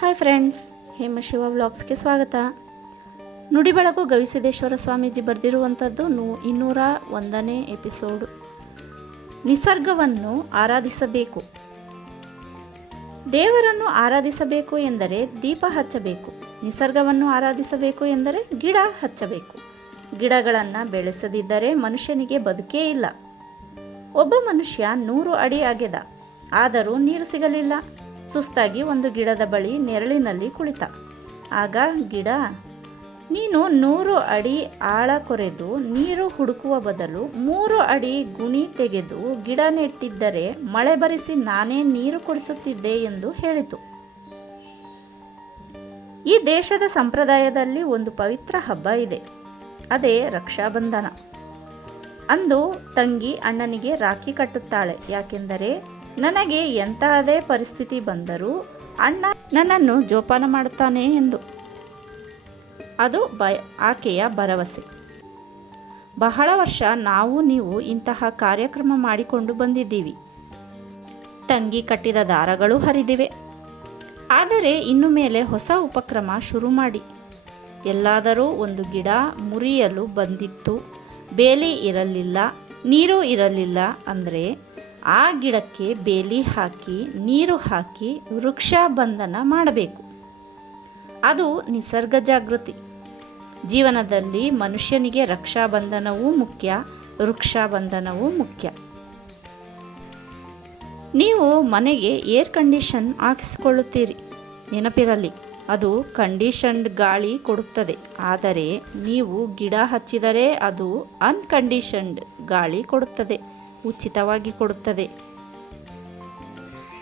Hi friends ಹೇಮಶಿವ ವ್ಲಾಗ್ಸ್ಗೆ ಸ್ವಾಗತ. ನುಡಿ ಬೆಳಕು ಗವಿಸಿದ್ದೇಶ್ವರ ಸ್ವಾಮೀಜಿ ಬರೆದಿರುವಂಥದ್ದು ನೂ ಇನ್ನೂರ ಒಂದನೇ ಎಪಿಸೋಡು. ನಿಸರ್ಗವನ್ನು ಆರಾಧಿಸಬೇಕು. ದೇವರನ್ನು ಆರಾಧಿಸಬೇಕು ಎಂದರೆ ದೀಪ ಹಚ್ಚಬೇಕು. ನಿಸರ್ಗವನ್ನು ಆರಾಧಿಸಬೇಕು ಎಂದರೆ ಗಿಡ ಹಚ್ಚಬೇಕು. ಗಿಡಗಳನ್ನು ಬೆಳೆಸದಿದ್ದರೆ ಮನುಷ್ಯನಿಗೆ ಬದುಕೇ ಇಲ್ಲ. ಒಬ್ಬ ಮನುಷ್ಯ ನೂರು ಅಡಿ ಆಗ್ಯದ ಆದರೂ ನೀರು ಸಿಗಲಿಲ್ಲ. ಸುಸ್ತಾಗಿ ಒಂದು ಗಿಡದ ಬಳಿ ನೆರಳಿನಲ್ಲಿ ಕುಳಿತ. ಆಗ, ಗಿಡ, ನೀನು ನೂರು ಅಡಿ ಆಳ ಕೊರೆದು ನೀರು ಹುಡುಕುವ ಬದಲು ಮೂರು ಅಡಿ ಗುಣಿ ತೆಗೆದು ಗಿಡ ನೆಟ್ಟಿದ್ದರೆ ಮಳೆ ಬರಿಸಿ ನಾನೇ ನೀರು ಕೊಡಿಸುತ್ತಿದ್ದೆ ಎಂದು ಹೇಳಿತು. ಈ ದೇಶದ ಸಂಪ್ರದಾಯದಲ್ಲಿ ಒಂದು ಪವಿತ್ರ ಹಬ್ಬ ಇದೆ. ಅದೇ ರಕ್ಷಾಬಂಧನ. ಅಂದು ತಂಗಿ ಅಣ್ಣನಿಗೆ ರಾಖಿ ಕಟ್ಟುತ್ತಾಳೆ. ಯಾಕೆಂದರೆ ನನಗೆ ಎಂತಹದೇ ಪರಿಸ್ಥಿತಿ ಬಂದರೂ ಅಣ್ಣ ನನ್ನನ್ನು ಜೋಪಾನ ಮಾಡುತ್ತಾನೆ ಎಂದು. ಅದು ಬ ಆಕೆಯ ಭರವಸೆ. ಬಹಳ ವರ್ಷ ನಾವು ನೀವು ಇಂತಹ ಕಾರ್ಯಕ್ರಮ ಮಾಡಿಕೊಂಡು ಬಂದಿದ್ದೀವಿ. ತಂಗಿ ಕಟ್ಟಿದ ದಾರಗಳು ಹರಿದಿವೆ. ಆದರೆ ಇನ್ನು ಮೇಲೆ ಹೊಸ ಉಪಕ್ರಮ ಶುರು ಮಾಡಿ. ಎಲ್ಲಾದರೂ ಒಂದು ಗಿಡ ಮುರಿಯಲು ಬಂದಿತ್ತು. ಬೇಲಿ ಇರಲಿಲ್ಲ, ನೀರು ಇರಲಿಲ್ಲ ಅಂದರೆ ಆ ಗಿಡಕ್ಕೆ ಬೇಲಿ ಹಾಕಿ, ನೀರು ಹಾಕಿ ವೃಕ್ಷ ಬಂಧನ ಮಾಡಬೇಕು. ಅದು ನಿಸರ್ಗ ಜಾಗೃತಿ. ಜೀವನದಲ್ಲಿ ಮನುಷ್ಯನಿಗೆ ರಕ್ಷಾಬಂಧನವೂ ಮುಖ್ಯ ವೃಕ್ಷಾಬಂಧನವೂ ಮುಖ್ಯ. ನೀವು ಮನೆಗೆ ಏರ್ ಕಂಡೀಷನ್ ಹಾಕಿಸಿಕೊಳ್ಳುತ್ತೀರಿ. ನೆನಪಿರಲಿ, ಅದು ಕಂಡೀಷನ್ಡ್ ಗಾಳಿ ಕೊಡುತ್ತದೆ. ಆದರೆ ನೀವು ಗಿಡ ಹಚ್ಚಿದರೆ ಅದು ಅನ್ಕಂಡೀಷನ್ಡ್ ಗಾಳಿ ಕೊಡುತ್ತದೆ. ಉಚಿತವಾಗಿ ಕೊಡುತ್ತದೆ.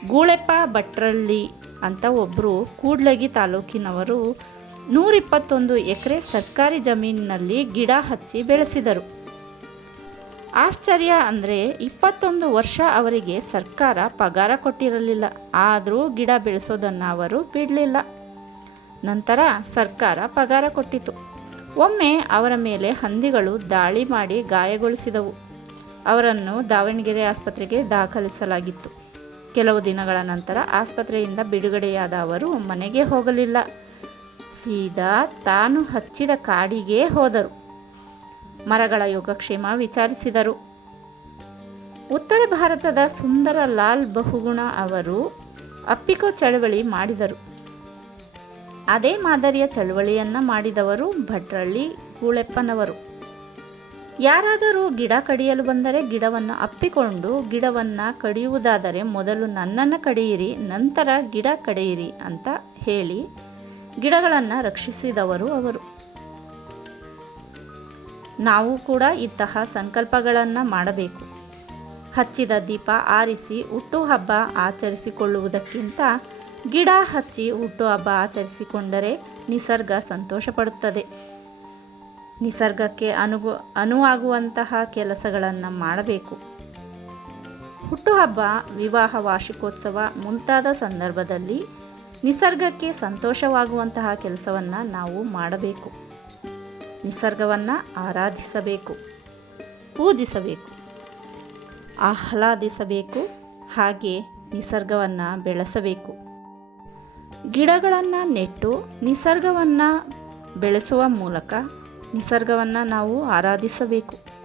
ಗೂಳೆಪ್ಪ ಭಟ್ರಳ್ಳಿ ಅಂತ ಒಬ್ಬರು ಕೂಡ್ಲಗಿ ತಾಲೂಕಿನವರು ನೂರಿಪ್ಪತ್ತೊಂದು ಎಕರೆ ಸರ್ಕಾರಿ ಜಮೀನಿನಲ್ಲಿ ಗಿಡ ಹಚ್ಚಿ ಬೆಳೆಸಿದರು. ಆಶ್ಚರ್ಯ ಅಂದರೆ ಇಪ್ಪತ್ತೊಂದು ವರ್ಷ ಅವರಿಗೆ ಸರ್ಕಾರ ಪಗಾರ ಕೊಟ್ಟಿರಲಿಲ್ಲ. ಆದರೂ ಗಿಡ ಬೆಳೆಸೋದನ್ನು ಅವರು ಬಿಡಲಿಲ್ಲ. ನಂತರ ಸರ್ಕಾರ ಪಗಾರ ಕೊಟ್ಟಿತು. ಒಮ್ಮೆ ಅವರ ಮೇಲೆ ಹಂದಿಗಳು ದಾಳಿ ಮಾಡಿ ಗಾಯಗೊಳಿಸಿದವು. ಅವರನ್ನು ದಾವಣಗೆರೆ ಆಸ್ಪತ್ರೆಗೆ ದಾಖಲಿಸಲಾಗಿತ್ತು. ಕೆಲವು ದಿನಗಳ ನಂತರ ಆಸ್ಪತ್ರೆಯಿಂದ ಬಿಡುಗಡೆಯಾದ ಅವರು ಮನೆಗೆ ಹೋಗಲಿಲ್ಲ. ಸೀದಾ ತಾನು ಹಚ್ಚಿದ ಕಾಡಿಗೆ ಹೋದರು. ಮರಗಳ ಯೋಗಕ್ಷೇಮ ವಿಚಾರಿಸಿದರು. ಉತ್ತರ ಭಾರತದ ಸುಂದರ ಲಾಲ್ ಬಹುಗುಣ ಅವರು ಅಪ್ಪಿಕೋ ಚಳವಳಿ ಮಾಡಿದರು. ಅದೇ ಮಾದರಿಯ ಚಳವಳಿಯನ್ನು ಮಾಡಿದವರು ಭಟ್ರಳ್ಳಿ ಗೂಳೆಪ್ಪನವರು ಯಾರಾದರೂ ಗಿಡ ಕಡಿಯಲು ಬಂದರೆ ಗಿಡವನ್ನು ಅಪ್ಪಿಕೊಂಡು ಗಿಡವನ್ನು ಕಡಿಯುವುದಾದರೆ ಮೊದಲು ನನ್ನನ್ನು ಕಡಿಯಿರಿ, ನಂತರ ಗಿಡ ಕಡಿಯಿರಿ ಅಂತ ಹೇಳಿ ಗಿಡಗಳನ್ನು ರಕ್ಷಿಸಿದವರು ಅವರು. ನಾವು ಕೂಡ ಇಂತಹ ಸಂಕಲ್ಪಗಳನ್ನು ಮಾಡಬೇಕು. ಹಚ್ಚಿದ ದೀಪ ಆರಿಸಿ ಹುಟ್ಟುಹಬ್ಬ ಆಚರಿಸಿಕೊಳ್ಳುವುದಕ್ಕಿಂತ ಗಿಡ ಹಚ್ಚಿ ಹುಟ್ಟುಹಬ್ಬ ಆಚರಿಸಿಕೊಂಡರೆ ನಿಸರ್ಗ ಸಂತೋಷಪಡುತ್ತದೆ. ನಿಸರ್ಗಕ್ಕೆ ಅನುಗು ಅನುವಾಗುವಂತಹ ಕೆಲಸಗಳನ್ನು ಮಾಡಬೇಕು. ಹುಟ್ಟುಹಬ್ಬ, ವಿವಾಹ ವಾರ್ಷಿಕೋತ್ಸವ ಮುಂತಾದ ಸಂದರ್ಭದಲ್ಲಿ ನಿಸರ್ಗಕ್ಕೆ ಸಂತೋಷವಾಗುವಂತಹ ಕೆಲಸವನ್ನು ನಾವು ಮಾಡಬೇಕು. ನಿಸರ್ಗವನ್ನು ಆರಾಧಿಸಬೇಕು. ಪೂಜಿಸಬೇಕು. ಆಹ್ಲಾದಿಸಬೇಕು. ಹಾಗೆ ನಿಸರ್ಗವನ್ನು ಬೆಳೆಸಬೇಕು. ಗಿಡಗಳನ್ನು ನೆಟ್ಟು ನಿಸರ್ಗವನ್ನು ಬೆಳೆಸುವ ಮೂಲಕ ನಿಸರ್ಗವನ್ನು ನಾವು ಆರಾಧಿಸಬೇಕು.